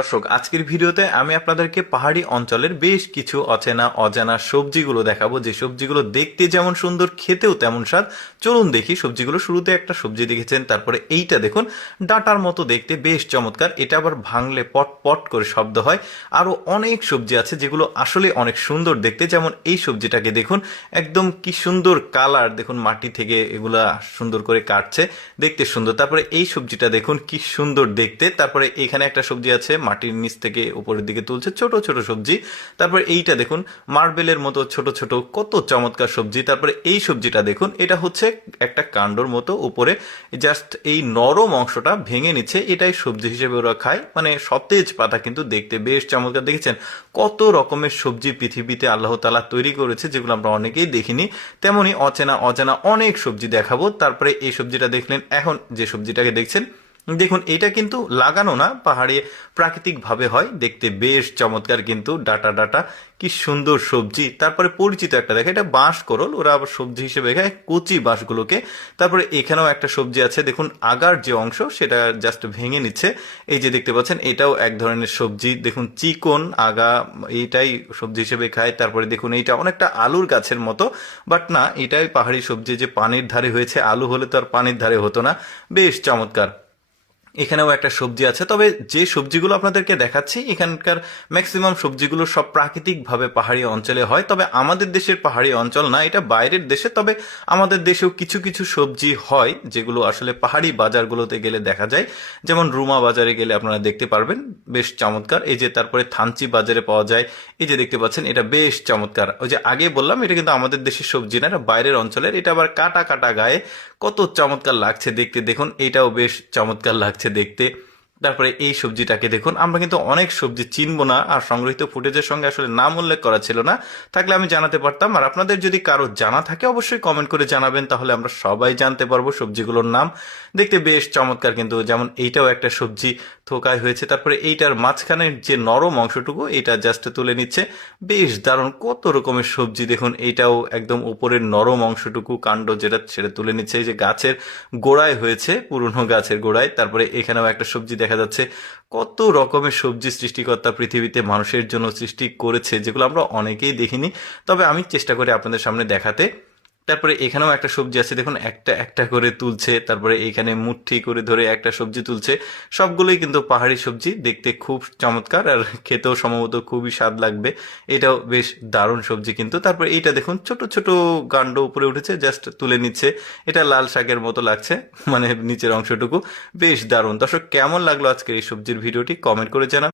দর্শক, আজকের ভিডিওতে আমি আপনাদেরকে পাহাড়ি অঞ্চলের বেশ কিছু অচেনা অজানা সবজিগুলো দেখাবো, যে সবজিগুলো দেখতে যেমন সুন্দর, খেতেও তেমন স্বাদ। চলুন দেখি সবজিগুলো। শুরুতে একটা সবজি দেখেছেন, তারপরে এইটা দেখুন, ডাঁটার মতো দেখতে, বেশ চমৎকার। এটা আবার ভাঙলে পট পট করে শব্দ হয়। আরো অনেক সবজি আছে যেগুলো আসলে অনেক সুন্দর দেখতে, যেমন এই সবজিটাকে দেখুন, একদম কি সুন্দর কালার দেখুন, মাটি থেকে এগুলা সুন্দর করে কাটছে, দেখতে সুন্দর। তারপরে এই সবজিটা দেখুন কি সুন্দর দেখতে। তারপরে এখানে একটা সবজি আছে, মাটির নিচ থেকে উপরের দিকে তুলছে, ছোট ছোট সবজি। তারপরে এইটা দেখুন, মার্বেলের মতো ছোট ছোট, কত চমৎকার সবজি। তারপরে এই সবজিটা দেখুন, এটা হচ্ছে একটা কাণ্ডর মতো, উপরে জাস্ট এই নরম অংশটা ভেঙে নিচ্ছে, এটাই সবজি হিসেবে ওরা খায়। মানে সতেজ পাতা, কিন্তু দেখতে বেশ চমৎকার। দেখেছেন কত রকমের সবজি পৃথিবীতে আল্লাহ তাআলা তৈরি করেছে, যেগুলো আমরা অনেকেই দেখিনি। তেমনি অচেনা অজানা অনেক সবজি দেখাবো। তারপরে এই সবজিটা দেখলেন, এখন যে সবজিটাকে দেখছেন দেখুন, এটা কিন্তু লাগানো না, পাহাড়ে প্রাকৃতিক ভাবে হয়, দেখতে বেশ চমৎকার। কিন্তু ডাটা ডাটা কি সুন্দর সবজি। তারপরে পরিচিত একটা দেখে, এটা বাঁশ করল, ওরা আবার সবজি হিসেবে খায় কচি বাঁশগুলোকে। তারপরে এখানেও একটা সবজি আছে দেখুন, আগার যে অংশ সেটা জাস্ট ভেঙে নিচ্ছে, এই যে দেখতে পাচ্ছেন, এটাও এক ধরনের সবজি। দেখুন চিকন আগা, এইটাই সবজি হিসেবে খায়। তারপরে দেখুন, এইটা অনেকটা আলুর গাছের মতো, বাট না, এটাই পাহাড়ি সবজি, যে পানির ধারে হয়েছে। আলু হলে তো আর পানির ধারে হতো না। বেশ চমৎকার। এখানেও একটা সবজি আছে, তবে যে সবজিগুলো আপনাদেরকে দেখাচ্ছি এখানকার ম্যাক্সিমাম সবজিগুলো সব প্রাকৃতিকভাবে পাহাড়ি অঞ্চলে হয়। তবে আমাদের দেশের পাহাড়ি অঞ্চল না, এটা বাইরের দেশে। তবে আমাদের দেশেও কিছু কিছু সবজি হয় যেগুলো আসলে পাহাড়ি বাজারগুলোতে গেলে দেখা যায়। যেমন রুমা বাজারে গেলে আপনারা দেখতে পারবেন, বেশ চমৎকার। এই যে তারপরে থানচি বাজারে পাওয়া যায়, এই যে দেখতে পাচ্ছেন, এটা বেশ চমৎকার। ওই যে আগে বললাম, এটা কিন্তু আমাদের দেশের সবজি না, এটা বাইরের অঞ্চলের। এটা আবার কাটা কাটা গায়ে, কত চমৎকার লাগছে দেখতে। দেখুন এটাও বেশ চমৎকার লাগছে দেখতে। তারপরে এই সবজিটাকে দেখুন, আমরা কিন্তু অনেক সবজি চিনবো না, আর সংগৃহীত ফুটেজের সঙ্গে আসলে নাম উল্লেখ করা ছিল না, থাকলে আমি জানাতে পারতাম। আর আপনাদের যদি কারো জানা থাকে অবশ্যই কমেন্ট করে জানাবেন, তাহলে আমরা সবাই জানতে পারবো সবজিগুলোর নাম। দেখতে বেশ চমৎকার কিন্তু, যেমন এইটাও একটা সবজি, থোকায় হয়েছে। তারপরে এইটার মাঝখানের যে নরম অংশটুকু, এটা জাস্ট তুলে নিচ্ছে, বেশ দারুণ। কত রকমের সবজি দেখুন, এইটাও একদম উপরের নরম অংশটুকু, কাণ্ড যেটা, সেটা তুলে নিচ্ছে। এই যে গাছের গোড়ায় হয়েছে, পুরনো গাছের গোড়ায়। তারপরে এখানেও একটা সবজি দেখা যাচ্ছে। কত রকমের সবজি সৃষ্টিকর্তা পৃথিবীতে মানুষের জন্য সৃষ্টি করেছে, যেগুলো আমরা অনেকেই দেখিনি, তবে আমি চেষ্টা করি আপনাদের সামনে দেখাতে। তারপরে এখানেও একটা সবজি আছে দেখুন, একটা একটা করে তুলছে। তারপরে এখানে মুঠি করে ধরে একটা সবজি তুলছে। সবগুলোই কিন্তু পাহাড়ি সবজি, দেখতে খুব চমৎকার, আর খেতেও সম্ভবত খুবই স্বাদ লাগবে। এটাও বেশ দারুণ সবজি কিন্তু। তারপরে এইটা দেখুন, ছোট ছোট কাণ্ড উপরে উঠেছে, জাস্ট তুলে নিচ্ছে। এটা লাল শাকের মতো লাগছে, মানে নিচের অংশটুকু। বেশ দারুণ। দর্শক, কেমন লাগলো আজকের এই সবজির ভিডিওটি কমেন্ট করে জানান।